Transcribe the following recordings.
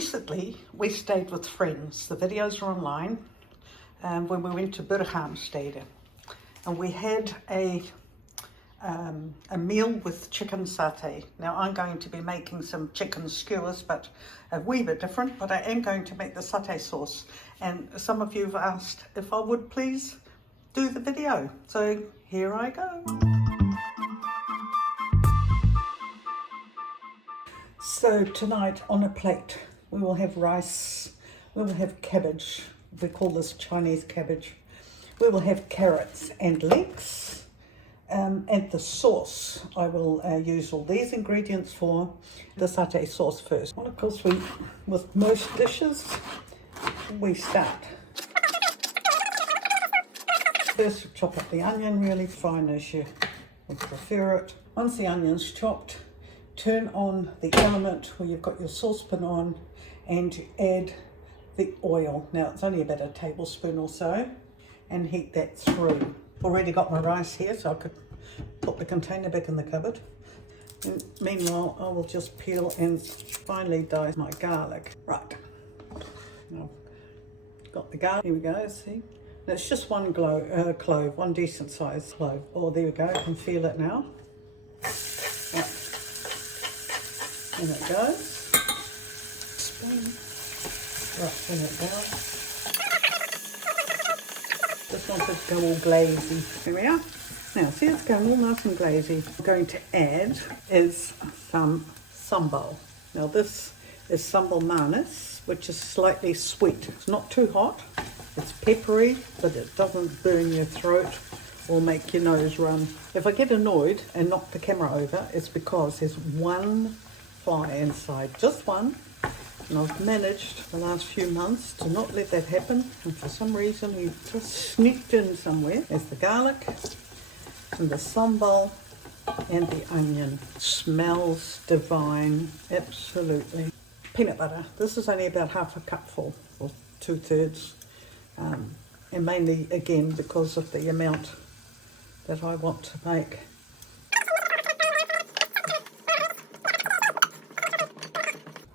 Recently, we stayed with friends. The videos are online. When we went to Originated, and we had a meal with chicken satay. Now I'm going to be making some chicken skewers, but a wee bit different, but I am going to make the satay sauce. And some of you have asked if I would please do the video. So here I go. So tonight on a plate, we will have rice, we will have cabbage, we call this Chinese cabbage. We will have carrots and leeks, and the sauce. I will use all these ingredients for the satay sauce first. Well, of course, with most dishes, we start. First, chop up the onion really fine as you would prefer it. Once the onion's chopped, turn on the element where you've got your saucepan on and add the oil. Now it's only about a tablespoon or so, and heat that through. Already got my rice here, so I could put the container back in the cupboard. And meanwhile, I will just peel and finely dice my garlic. Right, now got the garlic, here we go, see? And it's just one clove, one decent sized clove. Oh, there we go, I can feel it now. Right. In it goes. Spoon. Right, turn it down. Just want it to go all glazy. There we are. Now, see, it's going all nice and glazy. What I'm going to add is some sambal. Now, this is sambal manis, which is slightly sweet. It's not too hot. It's peppery, but it doesn't burn your throat or make your nose run. If I get annoyed and knock the camera over, it's because there's one fly inside, just one. And I've managed the last few months to not let that happen, and for some reason he just sneaked in somewhere. There's the garlic and the sambal and the onion. Smells divine, absolutely. Peanut butter. This is only about half a cupful, or 2/3, and mainly again because of the amount that I want to make.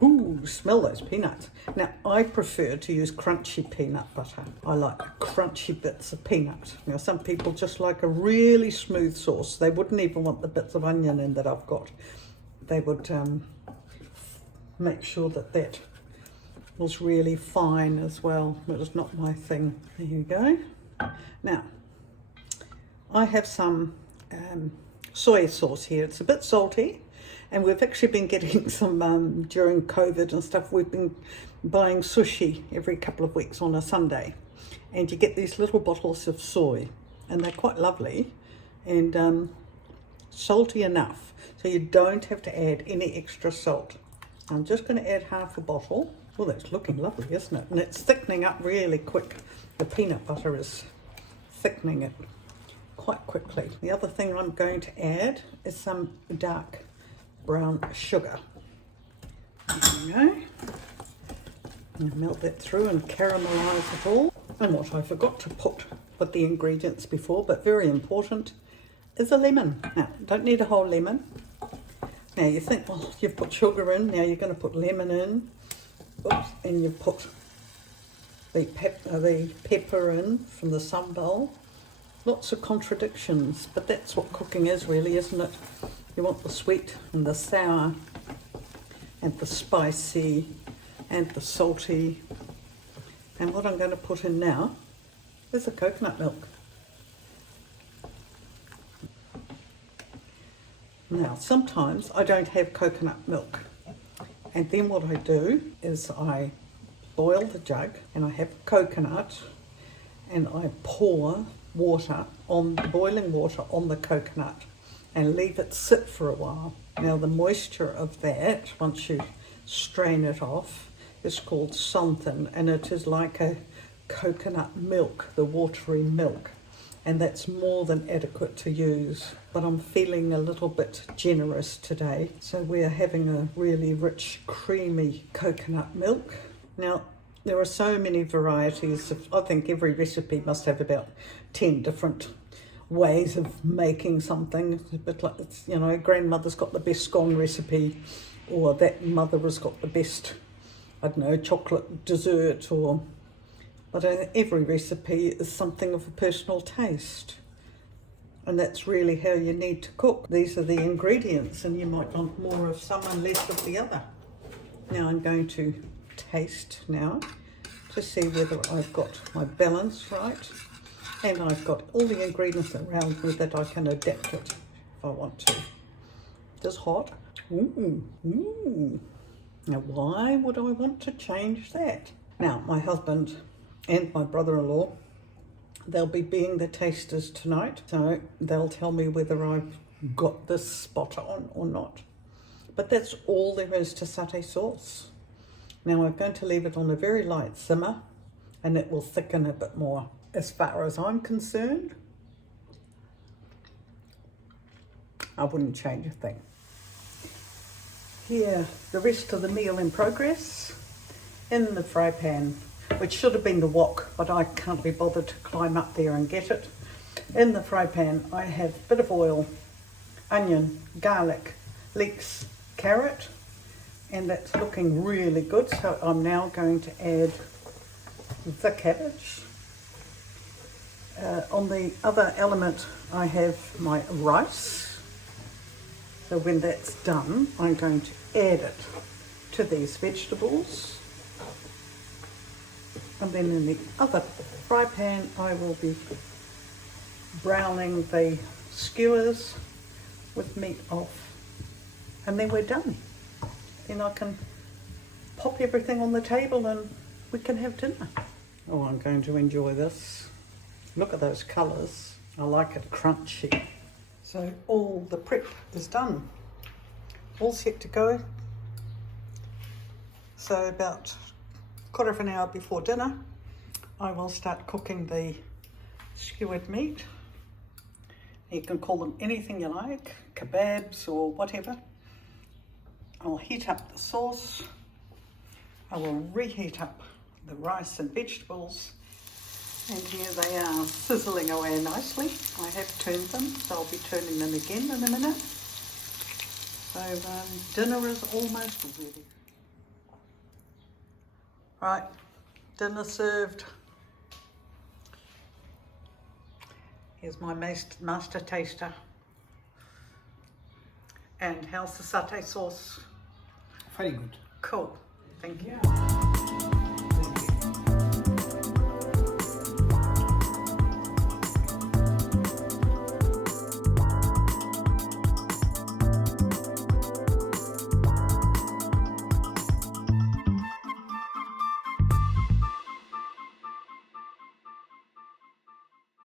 Ooh, smell those peanuts. Now, I prefer to use crunchy peanut butter. I like crunchy bits of peanut. Now, some people just like a really smooth sauce. They wouldn't even want the bits of onion in that I've got. They would make sure that that was really fine as well, but it's not my thing. There you go. Now, I have some soy sauce here. It's a bit salty. And we've actually been getting some, during COVID and stuff, we've been buying sushi every couple of weeks on a Sunday. And you get these little bottles of soy, and they're quite lovely and salty enough. So you don't have to add any extra salt. I'm just going to add half a bottle. Oh, that's looking lovely, isn't it? And it's thickening up really quick. The peanut butter is thickening it quite quickly. The other thing I'm going to add is some dark brown sugar. There we go. And melt that through and caramelize it all. And what I forgot to put with the ingredients before, but very important, is a lemon. Now, don't need a whole lemon. Now you think, well, you've put sugar in, now you're going to put lemon in. Oops, and you've put the pepper in from the sambal. Lots of contradictions, but that's what cooking is really, isn't it? You want the sweet and the sour and the spicy and the salty. And what I'm going to put in now is the coconut milk. Now, sometimes I don't have coconut milk. And then what I do is I boil the jug and I have coconut and I pour water on the boiling water on the coconut and leave it sit for a while. Now the moisture of that, once you strain it off, is called Santen, and it is like a coconut milk, the watery milk, and that's more than adequate to use. But I'm feeling a little bit generous today, so we're having a really rich, creamy coconut milk. Now, there are so many varieties of, I think every recipe must have about 10 different ways of making something. It's a bit like, it's, you know, grandmother's got the best scone recipe, or that mother has got the best I don't know, chocolate dessert or, but every recipe is something of a personal taste. And that's really how you need to cook. These are the ingredients and you might want more of some and less of the other. Now I'm going to taste now to see whether I've got my balance right. And I've got all the ingredients around me that I can adapt it if I want to. This hot. Ooh, ooh. Now why would I want to change that? Now my husband and my brother-in-law, they'll be being the tasters tonight, so they'll tell me whether I've got this spot on or not. But that's all there is to satay sauce. Now I'm going to leave it on a very light simmer and it will thicken a bit more. As far as I'm concerned, I wouldn't change a thing. Here, the rest of the meal in progress in the fry pan, which should have been the wok, but I can't be bothered to climb up there and get it. In the fry pan, I have a bit of oil, onion, garlic, leeks, carrot, and that's looking really good. So I'm now going to add the cabbage. On the other element, I have my rice. So when that's done, I'm going to add it to these vegetables. And then in the other fry pan, I will be browning the skewers with meat off. And then we're done. Then I can pop everything on the table and we can have dinner. Oh, I'm going to enjoy this. Look at those colours. I like it crunchy. So all the prep is done. All set to go. So about quarter of an hour before dinner, I will start cooking the skewered meat. You can call them anything you like, kebabs or whatever. I'll heat up the sauce. I will reheat up the rice and vegetables. And here they are, sizzling away nicely. I have turned them, so I'll be turning them again in a minute. So dinner is almost ready. Right, dinner served. Here's my master taster. And how's the satay sauce? Very good. Cool, thank you.